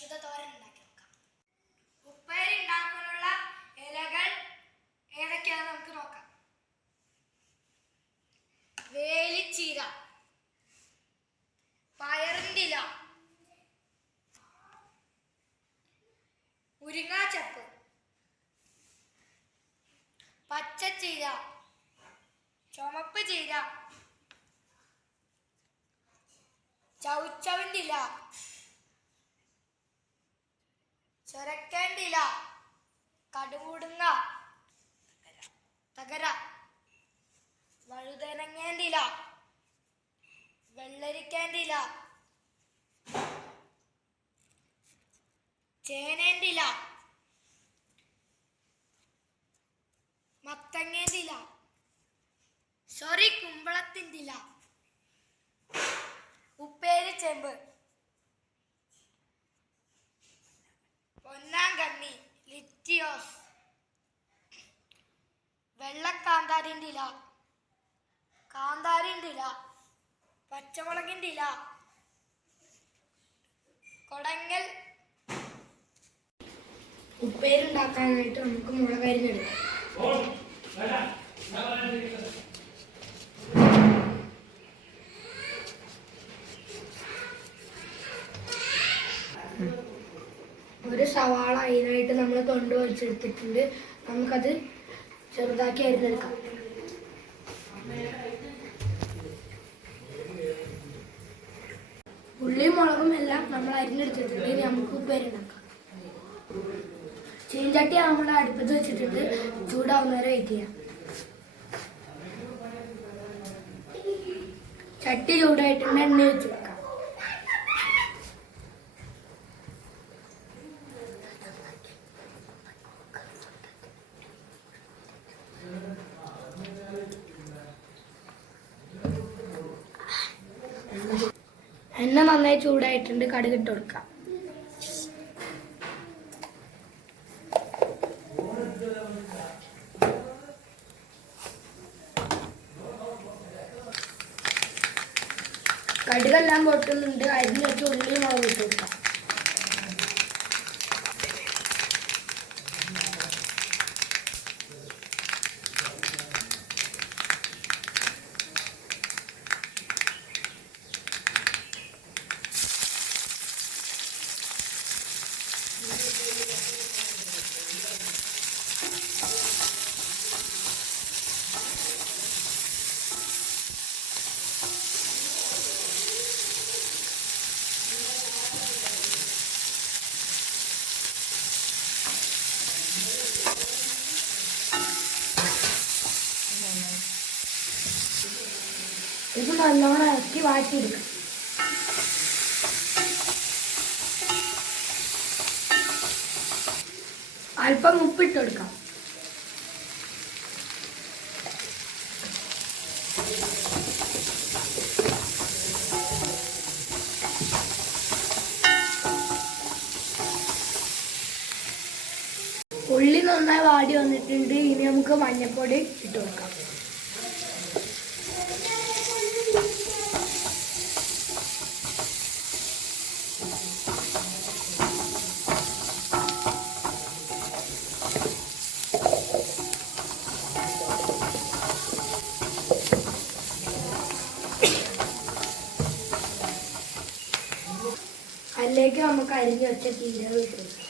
പരിശുദ്ധ തോരൻ ഉണ്ടാക്കി നോക്കാം. ഉപ്പേരി ഉണ്ടാക്കാനുള്ള ഇലകൾ ഏതൊക്കെയാണെന്ന് നമുക്ക് നോക്കാം. വേലിച്ചീര, പയറിൻ്റെ ഇല, മുരിങ്ങാച്ചപ്പ്, പച്ചച്ചീര, ചുമപ്പ് ചീര, ചൗച്ചവിൻ്റെ ഇല, ചൊരക്കേൻ്റെ ഇല, കടുമുടുങ്ങ, തകര, വഴുതനങ്ങേൻ്റെ ഇല, വെള്ളരിക്കേൻ്റെ ഇല, ചേനേൻ്റെ ഇല, മത്തങ്ങേൻ്റെ ഇല, കുമ്പളത്തിൻ്റെ ഇല, ഉപ്പേരി ചെമ്പ്, പൊന്നാങ്കണ്ണി, ലിറ്റിയോസ്, വെള്ളക്കാന്താരിൻ്റെ ഇല, കാന്താരിൻ്റെ ഇല, പച്ചമുളകിൻ്റെ ഇല, കൊടങ്ങൽ. ഉപ്പേരുണ്ടാക്കാനായിട്ട് നമുക്ക് മുളക് അരിഞ്ഞെടുക്കാം. ഒരു സവാള അതിനായിട്ട് നമ്മൾ തൊണ്ട് വലിച്ചെടുത്തിട്ടുണ്ട്. നമുക്കത് ചെറുതാക്കി അരിഞ്ഞെടുക്കാം. ഉള്ളിയും മുളകും എല്ലാം നമ്മൾ അരിഞ്ഞെടുത്തിട്ടുണ്ട്. ഇനി നമുക്ക് ഉപ്പേരി ഉണ്ടാക്കാം. ചീഞ്ചട്ടി നമ്മൾ അടുപ്പത്ത് വെച്ചിട്ടുണ്ട്. ചൂടാവുന്നവരെ വെയിറ്റ് ചെയ്യാം. ചട്ടി ചൂടായിട്ടുണ്ട്. എണ്ണ വെച്ച് വെക്കാം. എണ്ണ നന്നായി ചൂടായിട്ടുണ്ട്. കടുക് ഇട്ട് കൊടുക്കാം. കടുകെല്ലാം പൊട്ടുന്നുണ്ട്. അരിഞ്ഞ് വെച്ച് ഉള്ളി മുളക് ഇട്ട് കൊടുക്കാം. ഇത് നല്ലോണം ഇറക്കി വാട്ടിയെടുക്കാം. അല്പം ഉപ്പിട്ട് കൊടുക്കാം. ഉള്ളി നന്നായി വാടി വന്നിട്ടുണ്ട്. ഇനി നമുക്ക് മഞ്ഞൾപ്പൊടി ഇട്ട് കൊടുക്കാം. അതിലേക്ക് നമുക്ക് അരിഞ്ഞ് വെച്ച ജീരകം ഇട്ട് കൊടുക്കാം.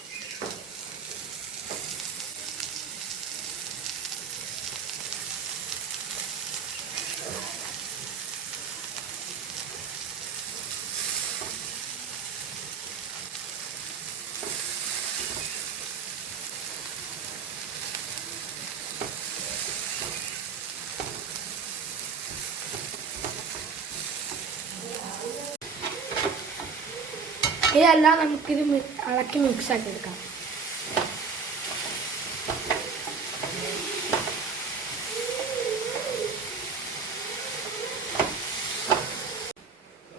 ഇതെല്ലാം നമുക്കിത് ഇളക്കി മിക്സാക്കി എടുക്കാം.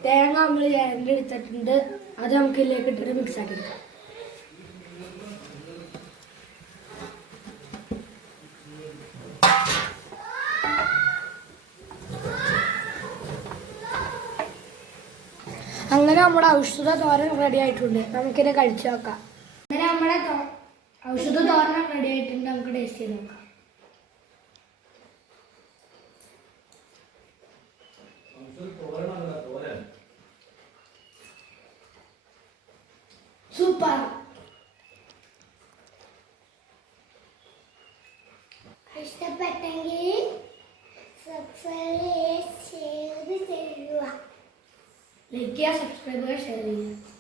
തേങ്ങ നമ്മൾ എടുത്തിട്ടുണ്ട്. അത് നമുക്ക് ഇതിലേക്ക് ഇട്ടിട്ട് മിക്സാക്കി എടുക്കാം. അങ്ങനെ നമ്മുടെ ഔഷധ തോരൻ റെഡി ആയിട്ടുണ്ട്. നമുക്കിത് കഴിച്ചു നോക്കാം. അങ്ങനെ നമ്മുടെ ഔഷധ തോരൻ റെഡി ആയിട്ടുണ്ട്. നമുക്ക് ടേസ്റ്റ് ചെയ്ത് നോക്കാം. സൂപ്പർ. ഇഷ്ടപ്പെട്ടെങ്കിൽ സബ്സ്ക്രൈബ് ചെയ്യുക, ലൈക്ക് ചെയ്യുക, സബ്സ്ക്രൈബ് ചെയ്യുക, ഷെയർ ചെയ്യുക.